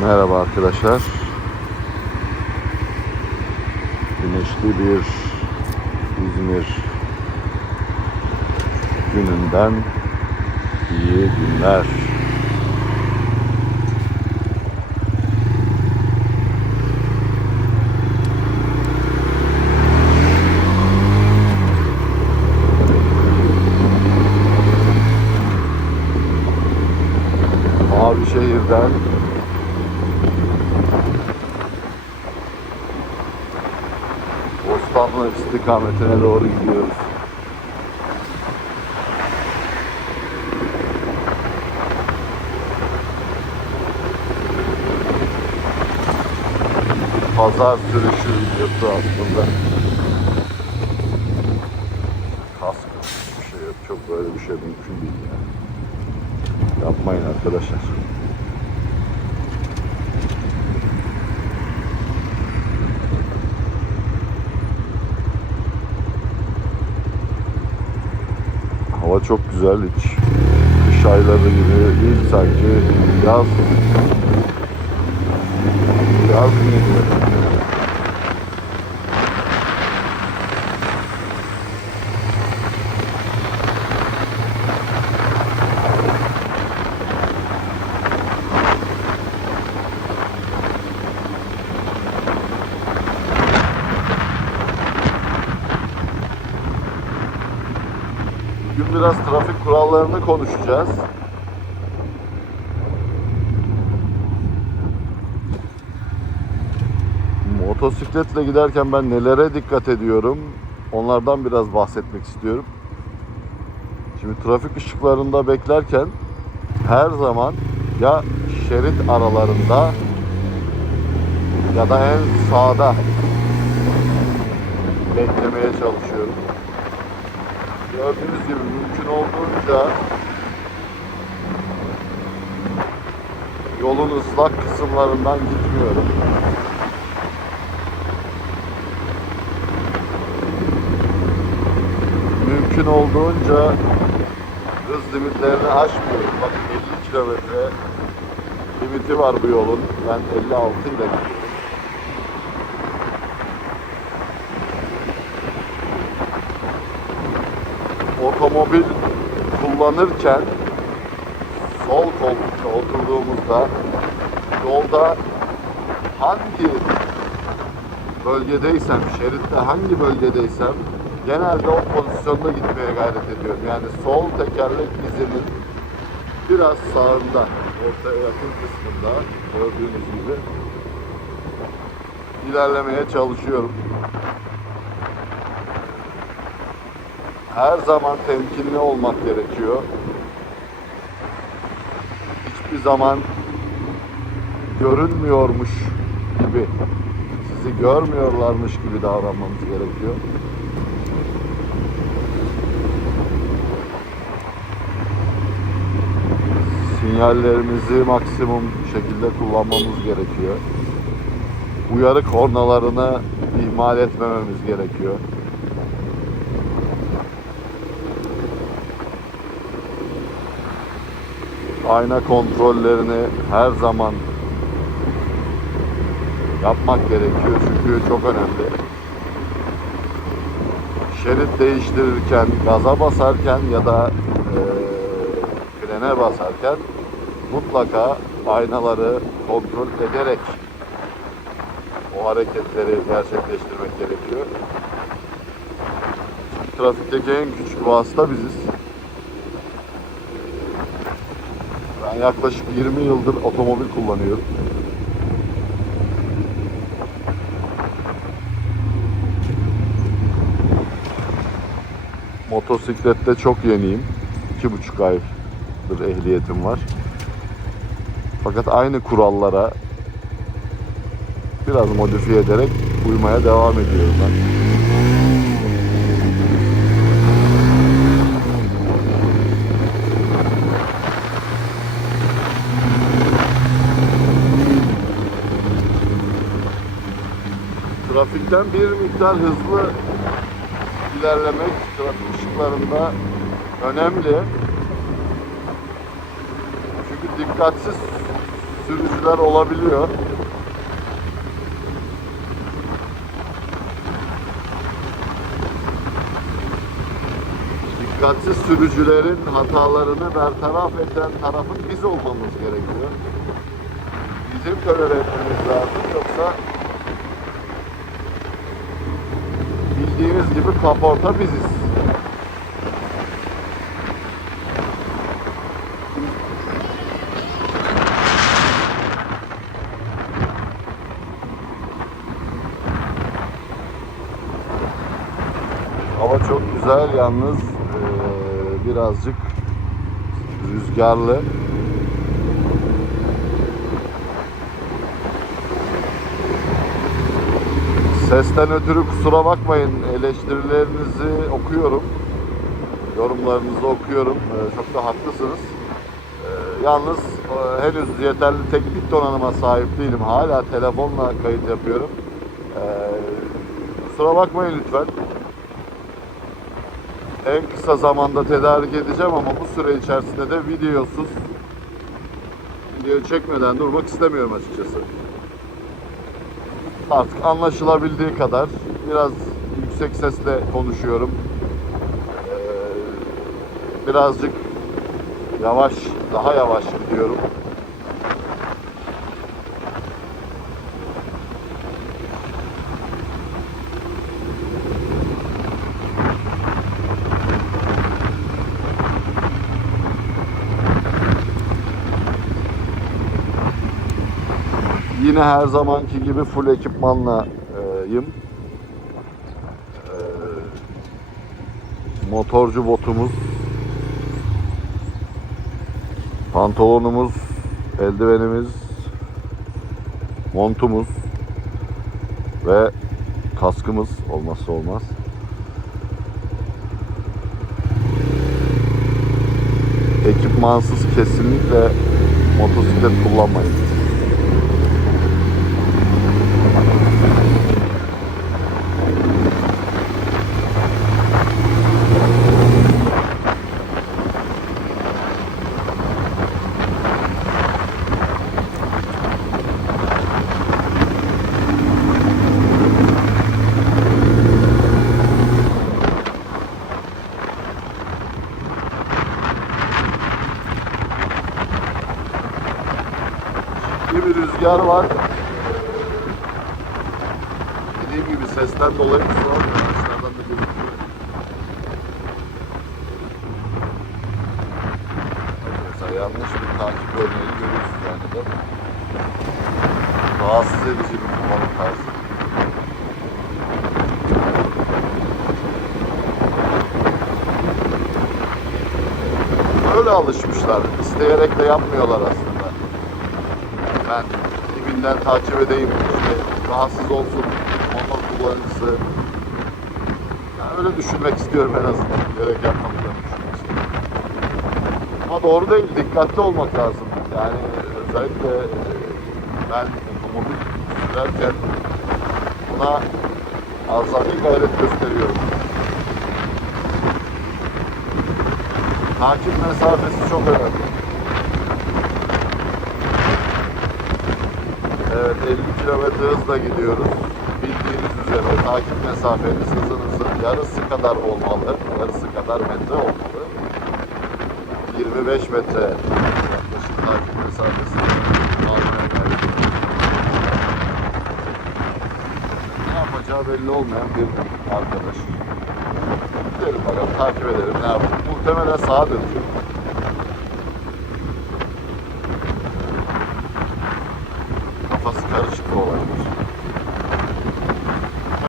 Merhaba arkadaşlar. Güneşli bir İzmir gününden iyi günler. Bostanlı istikametine doğru gidiyoruz. Pazar sürüşü videosu aslında. Kask bir şey yok. Çok böyle bir şey mümkün değil ya. Yapmayın arkadaşlar. Hava çok güzel hiç. Kış ayları gibi değil sanki. Yaz. Yaz geliyor. Biraz trafik kurallarını konuşacağız. Motosikletle giderken ben nelere dikkat ediyorum? Onlardan biraz bahsetmek istiyorum. Şimdi trafik ışıklarında beklerken her zaman ya şerit aralarında ya da en sağda beklemeye çalışıyorum. Gördüğünüz gibi mümkün olduğunca yolun ıslak kısımlarından gitmiyorum. Mümkün olduğunca hız limitlerini aşmıyorum. Bakın 50 kilometre limiti var bu yolun. Ben 56 ile gidiyorum. Otomobil kullanırken sol koltukta oturduğumuzda yolda hangi bölgedeysem, şeritte hangi bölgedeysem genelde o pozisyonda gitmeye gayret ediyorum. Yani sol tekerlek dizimin biraz sağında, ortaya yakın kısmında gördüğünüz gibi ilerlemeye çalışıyorum. Her zaman temkinli olmak gerekiyor. Hiçbir zaman görünmüyormuş gibi, sizi görmüyorlarmış gibi davranmamız gerekiyor. Sinyallerimizi maksimum şekilde kullanmamız gerekiyor. Uyarı kornalarını ihmal etmememiz gerekiyor. Ayna kontrollerini her zaman yapmak gerekiyor çünkü çok önemli. Şerit değiştirirken, gaza basarken ya da e, frene basarken mutlaka aynaları kontrol ederek o hareketleri gerçekleştirmek gerekiyor. Trafikteki en küçük vasıta biziz. Ben yaklaşık 20 yıldır otomobil kullanıyorum. Motosiklette çok yeniyim. İki buçuk aydır ehliyetim var. Fakat aynı kurallara biraz modifiye ederek uymaya devam ediyorum ben. Trafikten bir miktar hızlı ilerlemek trafik ışıklarında önemli. Çünkü dikkatsiz sürücüler olabiliyor. Dikkatsiz sürücülerin hatalarını bertaraf eden tarafın biz olmamız gerekiyor. Bizim tolere etmemiz lazım yoksa bildiğiniz gibi kaporta biziz. Hava çok güzel yalnız birazcık rüzgarlı. Sesten ötürü kusura bakmayın eleştirilerinizi okuyorum. Yorumlarınızı okuyorum. Eee, çok da haklısınız. Eee, yalnız eee, henüz yeterli teknik donanıma sahip değilim. Hala telefonla kayıt yapıyorum. Eee, kusura bakmayın lütfen en kısa zamanda tedarik edeceğim ama bu süre içerisinde de videosuz video çekmeden durmak istemiyorum açıkçası. Artık anlaşılabildiği kadar biraz yüksek sesle konuşuyorum. Ee, birazcık yavaş, daha yavaş gidiyorum. Yine her zamanki gibi full ekipmanla e, yım. E, motorcu botumuz, pantolonumuz, eldivenimiz, montumuz ve kaskımız olmazsa olmaz. Ekipmansız kesinlikle motosiklet kullanmayın. ciddi bir rüzgar var. Dediğim gibi sesten dolayı kusura bakmayın. Aşağıdan da gözüküyor. Mesela yanlış bir takip örneğini görüyorsunuz yani de. Rahatsız edici bir kullanım tarzı. Öyle alışmışlar. İsteyerek de yapmıyorlar aslında ben dibinden takip edeyim işte rahatsız olsun motor kullanıcısı. Yani öyle düşünmek istiyorum en azından gerek yapmamızdan düşünmek istiyorum ama doğru değil dikkatli olmak lazım. Yani özellikle e, ben otomobil sürerken buna azami gayret gösteriyorum. Takip mesafesi çok önemli Evet 50 kilometre hızla gidiyoruz. Bildiğiniz üzere takip mesafeniz hızınızın yarısı kadar olmalı. Yarısı kadar metre olmalı. 25 metre yaklaşık takip mesafesi. Ne yapacağı belli olmayan bir arkadaş. Gidelim bakalım takip edelim ne yapacak. Muhtemelen sağa dönecek. Мотоскарчкова.